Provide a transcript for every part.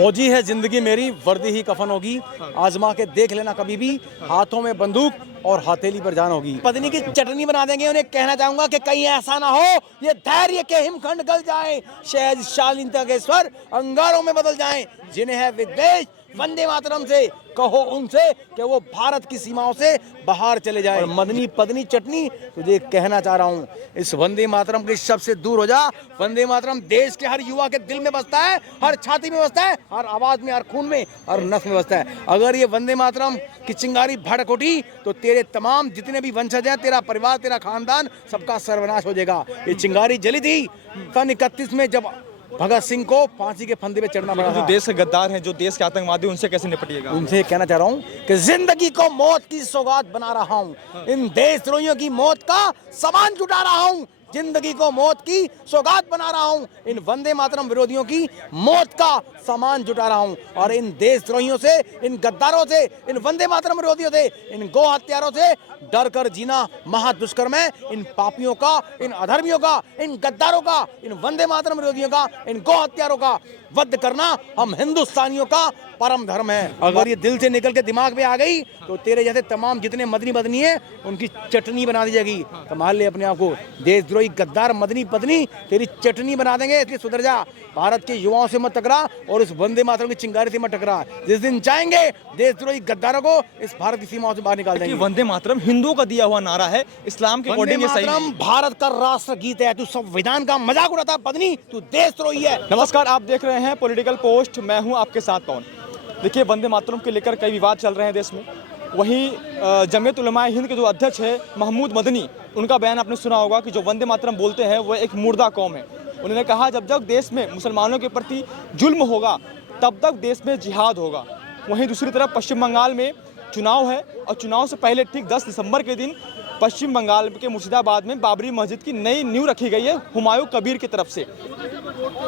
फौजी है जिंदगी मेरी, वर्दी ही कफन होगी। आजमा के देख लेना कभी भी, हाथों में बंदूक और हथेली पर जान होगी। पत्नी की चटनी बना देंगे। उन्हें कहना चाहूंगा कि कहीं ऐसा ना हो ये धैर्य के हिमखंड गल जाए, शहद शालीनता के स्वर अंगारों में बदल जाएं। जिन्हें है विद्वेष वंदे मातरम से, कहो उनसे कि वो भारत की सीमाओं से बाहर चले जाए। और मदनी पत्नी चटनी तुझे कहना चाह रहा हूँ, इस वंदे मातरम के शब्द से दूर हो जा। वंदे मातरम देश के हर युवा के दिल में बसता है, हर छाती में बसता है, हर आवाज में, हर खून में, हर नस में बसता है। अगर ये वंदे मातरम की चिंगारी भड़क उठी तो तेरे तमाम जितने भी वंशज हैं, तेरा परिवार, तेरा खानदान, सबका सर्वनाश हो जाएगा। ये चिंगारी जली थी सन 31 में, जब भगत सिंह को फांसी के फंदे पे चढ़ना पड़ा। जो देश के गद्दार हैं, जो देश के आतंकवादी, उनसे कैसे निपटिएगा? उनसे कहना चाह रहा हूँ कि जिंदगी को मौत की सौगात बना रहा हूँ। इन देशद्रोहियों की मौत का सामान जुटा रहा हूँ। जिंदगी को मौत की सौगात बना रहा हूँ। इन वंदे मातरम विरोधियों की मौत का सामान जुटा रहा हूँ। और इन देशद्रोहियों से, इन गद्दारों से, इन वंदे मातरम विरोधियों से, इन गो हत्यारों से डर कर जीना महादुष्कर्म है। इन पापियों का, इन अधर्मियों का, इन गद्दारों का, इन वंदे मातरम विरोधियों का, इन गो हत्यारों का वध करना हम हिंदुस्तानियों का परम धर्म है। अगर ये दिल से निकल के दिमाग में आ गई तो तेरे जैसे तमाम जितने मदनी पत्नी है उनकी चटनी बना दी जाएगी। संभाल ले अपने आप को, देशद्रोही गद्दार मदनी पत्नी तेरी चटनी बना देंगे। इसलिए सुधर जा, भारत के युवाओं से मत टकरा और इस वंदे मातरम की चिंगारी से मत टकरा। जिस दिन चाहेंगे देशद्रोही गद्दारों को इस भारत की सीमाओं से बाहर निकाल देंगे। वंदे मातरम हिंदुओं का दिया हुआ नारा है, इस्लाम के अकॉर्डिंग ये सही नहीं है। भारत का राष्ट्र गीत है। तू संविधान का मजाक उड़ाता पत्नी, तू देशद्रोही है। नमस्कार, आप देख रहे हैं पॉलिटिकल पोस्ट, मैं हूं आपके साथ पवन। देखिए, वंदे मातरम के लेकर कई विवाद चल रहे हैं देश में। वहीं जमीयत उलमा हिंद के जो अध्यक्ष है महमूद मदनी, उनका बयान आपने सुना होगा कि जो वंदे मातरम बोलते हैं वो एक मुर्दा कौम है। उन्होंने कहा जब तक देश में मुसलमानों के प्रति जुल्म होगा तब तक देश में जिहाद होगा। वहीं दूसरी तरफ पश्चिम बंगाल में चुनाव है और चुनाव से पहले ठीक 10 दिसंबर के दिन पश्चिम बंगाल के मुर्शिदाबाद में बाबरी मस्जिद की नई नींव रखी गई है हुमायूं कबीर की तरफ से।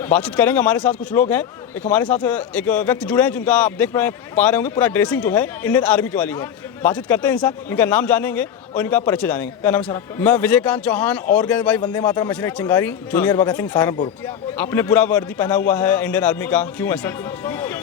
बातचीत करेंगे, हमारे साथ कुछ लोग हैं। एक हमारे साथ एक व्यक्ति जुड़े हैं जिनका आप देख पा रहे होंगे, पूरा ड्रेसिंग जो है इंडियन आर्मी की वाली है। बातचीत करते हैं इनसे, इनका नाम जानेंगे और इनका परिचय जानेंगे। क्या नाम है सर आपका? मैं Vijaykant Chauhan, organise by Vande Mataram mission चिंगारी, जूनियर भगत सिंह सहारनपुर। आपने पूरा वर्दी पहना हुआ है इंडियन आर्मी का, क्यों ऐसा?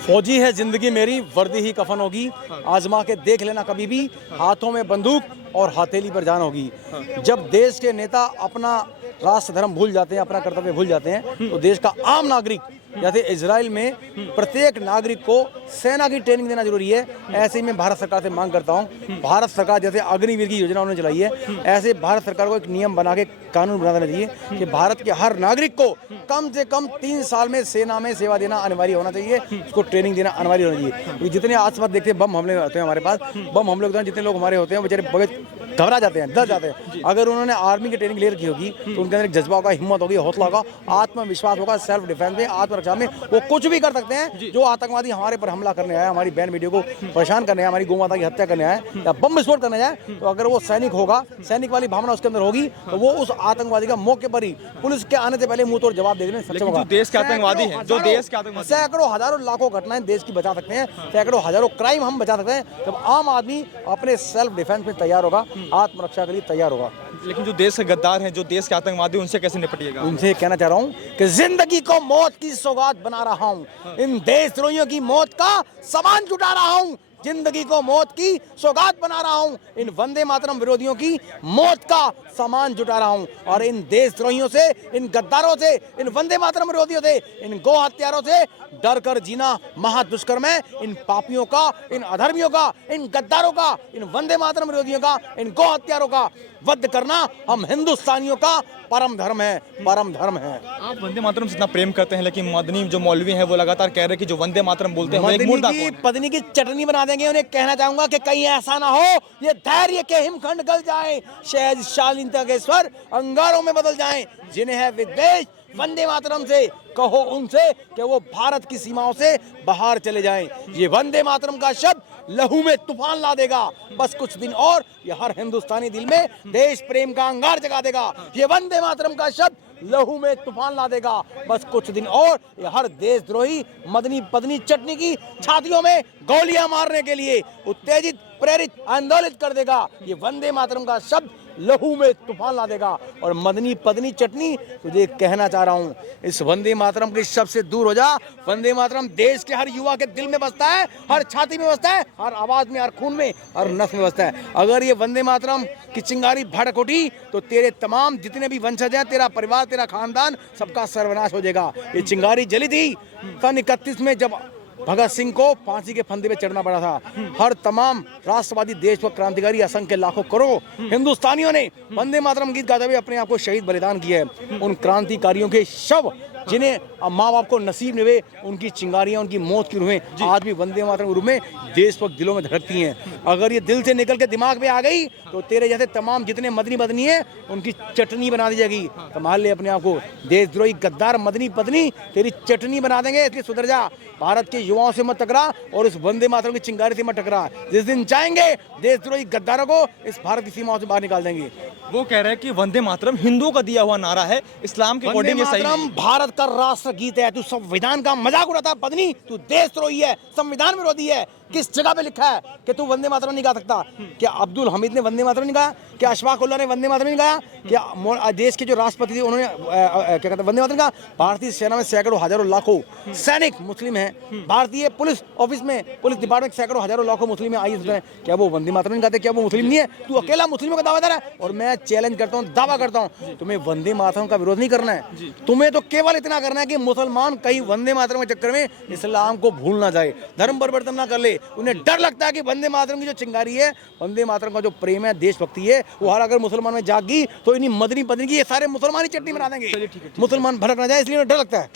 फौजी है जिंदगी मेरी, वर्दी ही कफन होगी। आजमा के देख लेना कभी भी, हाथों में बंदूक और हथेली पर जान होगी। जब देश के नेता अपना राष्ट्र धर्म भूल जाते हैं, अपना कर्तव्य भूल जाते हैं, तो देश का आम नागरिक, जैसे इजराइल में प्रत्येक नागरिक को सेना की ट्रेनिंग देना जरूरी है, ऐसे ही मैं भारत सरकार से मांग करता हूं। भारत सरकार जैसे अग्निवीर की योजना उन्होंने चलाई है, ऐसे भारत सरकार को एक नियम बना के कानून बना देना चाहिए कि भारत के हर नागरिक को कम से कम 3 साल में सेना में सेवा देना अनिवार्य होना चाहिए, उसको ट्रेनिंग देना अनिवार्य होना चाहिए। क्योंकि जितने आसपास देखते हैं बम हमले होते हैं, हमारे पास बम हमले होते हैं, जितने लोग हमारे होते हैं बेचारे घबरा जाते हैं, डर जाते हैं। अगर उन्होंने आर्मी की ट्रेनिंग ले रखी होगी तो उनके अंदर एक जज्बा होगा, हिम्मत होगी, हौसला होगा, आत्मविश्वास होगा, सेल्फ डिफेंस में, आत्मरक्षा में वो कुछ भी कर सकते हैं। जो आतंकवादी हमारे पर हमला करने आया, हमारी बहन बेटियों को परेशान करने आया, हमारी गौ माता की हत्या करने आया या बम विस्फोट करने जाए, तो अगर वो सैनिक होगा, सैनिक वाली भावना उसके अंदर होगी, तो वो उस आतंकवादी का मौके पर ही पुलिस के आने से पहले मुंह तोड़ जवाब देने में सक्षम होगा। देश के आतंकवादी हैं, जो देश के आतंकवादी, सैकड़ों हजारों लाखों घटनाएं देश की बचा सकते हैं, सैकड़ों हजारों क्राइम हम बचा सकते हैं जब आम आदमी अपने सेल्फ डिफेंस में तैयार होगा, आत्मरक्षा के लिए तैयार होगा। लेकिन जो देश के गद्दार हैं, जो देश के आतंकवादी, उनसे कैसे निपटिएगा? उनसे कहना चाह रहा हूँ कि जिंदगी को मौत की सौगात बना रहा हूँ। इन देशद्रोहियों की मौत का सामान जुटा रहा हूँ। जिंदगी को मौत की सौगात बना रहा हूँ। इन वंदे मातरम विरोधियों की मौत का सामान जुटा रहा हूँ। और इन देशद्रोहियों से, इन गद्दारों से, इन वंदे मातरम विरोधियों से, इन गो हत्यारों से डर कर जीना महादुष्कर्म है। इन पापियों का, इन अधर्मियों का, इन गद्दारों का, इन वंदे मातरम विरोधियों का, इन गो हत्यारों का वध करना हम हिंदुस्तानियों का परम धर्म है, परम धर्म है। आप वंदे मातरम से इतना प्रेम करते हैं, लेकिन मदनी जो मौलवी हैं वो लगातार कह रहे हैं कि जो वंदे मातरम बोलते हैं वो एक मुर्दा कौम है। पत्नी की चटनी बना देंगे। उन्हें कहना चाहूंगा कि कहीं ऐसा ना हो ये धैर्य के हिमखंड गल जाए, शहद शालीनता के स्वर अंगारों में बदल जाएं। जिन्हें है विद्वेष वंदे मातरम से, कहो उनसे कि वो भारत की सीमाओं से बाहर चले जाएं। ये वंदे मातरम का शब्द लहू में तूफान ला देगा। बस कुछ दिन और ये हर हिंदुस्तानी दिल में देश प्रेम का अंगार जगा देगा। ये वंदे मातरम का शब्द लहू में तूफान ला देगा। बस कुछ दिन और ये हर देशद्रोही मदनी पत्नी चटनी की छातियों में गोलियां मारने के लिए उत्तेजित, प्रेरित, आंदोलित कर देगा। ये वंदे मातरम का शब्द लहू में तूफान ला देगा। और मदनी पदनी चटनी तुझे कहना चाह रहा हूँ, इस वंदे मातरम के शब्द से दूर हो जा। वंदे मातरम देश के हर युवा के दिल में बसता है, हर छाती में बसता है, हर आवाज में, हर खून में, हर नस में बसता है। अगर ये वंदे मातरम की चिंगारी भड़क उठी तो तेरे तमाम जितने भी वंशज हैं, तेरा परिवार, तेरा खानदान, सबका सर्वनाश हो जाएगा। ये चिंगारी जली थी सन 31 में, जब भगत सिंह को फांसी के फंदे पे चढ़ना पड़ा था। हर तमाम राष्ट्रवादी देशभक्त क्रांतिकारी असंख्य लाखों करोड़ों हिंदुस्तानियों ने वंदे मातरम गीत गाते हुए अपने आप को शहीद बलिदान किया है। उन क्रांतिकारियों के शव जिन्हें माँ बाप को नसीब नहीं हुए, उनकी चिंगारियां, उनकी मौत की रूहें आज भी वंदे मातरम के रूप में देशभक्त दिलों में धड़कती हैं। अगर ये दिल से निकल के दिमाग में आ गई तो तेरे जैसे तमाम जितने मदनी बदनी है उनकी चटनी बना दी जाएगी। संभाल ले अपने आप को, देशद्रोही गद्दार मदनी पत्नी तेरी चटनी बना देंगे, इसलिए सुधर जा। भारत के युवाओं से मत टकरा और इस वंदे मातरम की चिंगारी से मत टकरा। जिस दिन चाहेंगे देशद्रोही गद्दारों को इस भारत की सीमाओं से बाहर निकाल देंगे। वो कह रहे हैं कि वंदे मातरम हिंदुओं का दिया हुआ नारा है, इस्लाम के वंदे अकॉर्डिंग ये सही मातरम नहीं। भारत का राष्ट्र गीत है। तू संविधान का मजाक उड़ाता है पत्नी, तू देशद्रोही है, संविधान विरोधी है। किस जगह पे लिखा है कि तू वंदे मातरम नहीं गा सकता? क्या अब्दुल हमीद ने वंदे मातरम नहीं गाया? क्या अशफाक उल्लाह ने वंदे मातरम नहीं गाया? क्या देश के जो राष्ट्रपति थे उन्होंने क्या कहते हैं वंदे मातरम का? भारतीय सेना में सैकड़ों हजारों लाखों सैनिक मुस्लिम हैं। भारतीय पुलिस ऑफिस में, पुलिस डिपार्टमेंट सैकड़ों हजारों लाखों मुस्लिम हैं। आइए, क्या वो वंदे मातरम नहीं गाते? क्या वो मुस्लिम नहीं है? तू अकेला मुस्लिमों का दावेदार है। और मैं चैलेंज करता हूँ, दावा करता हूँ, तुम्हें वंदे मातरम का विरोध नहीं करना है। तुम्हें तो केवल इतना करना है कि मुसलमान कहीं वंदे मातरम के चक्कर में इस्लाम को भूल ना जाए, धर्म परिवर्तन ना कर ले। उन्हें डर लगता है कि वंदे मातरम की जो चिंगारी है, वंदे मातरम का जो प्रेम है, देशभक्ति है, वो हर अगर मुसलमान में जागी तो इन्हीं मदनी पदनी की ये सारे मुसलमान ही चटनी बना देंगे। मुसलमान भड़क ना जाए, इसलिए उन्हें डर लगता है।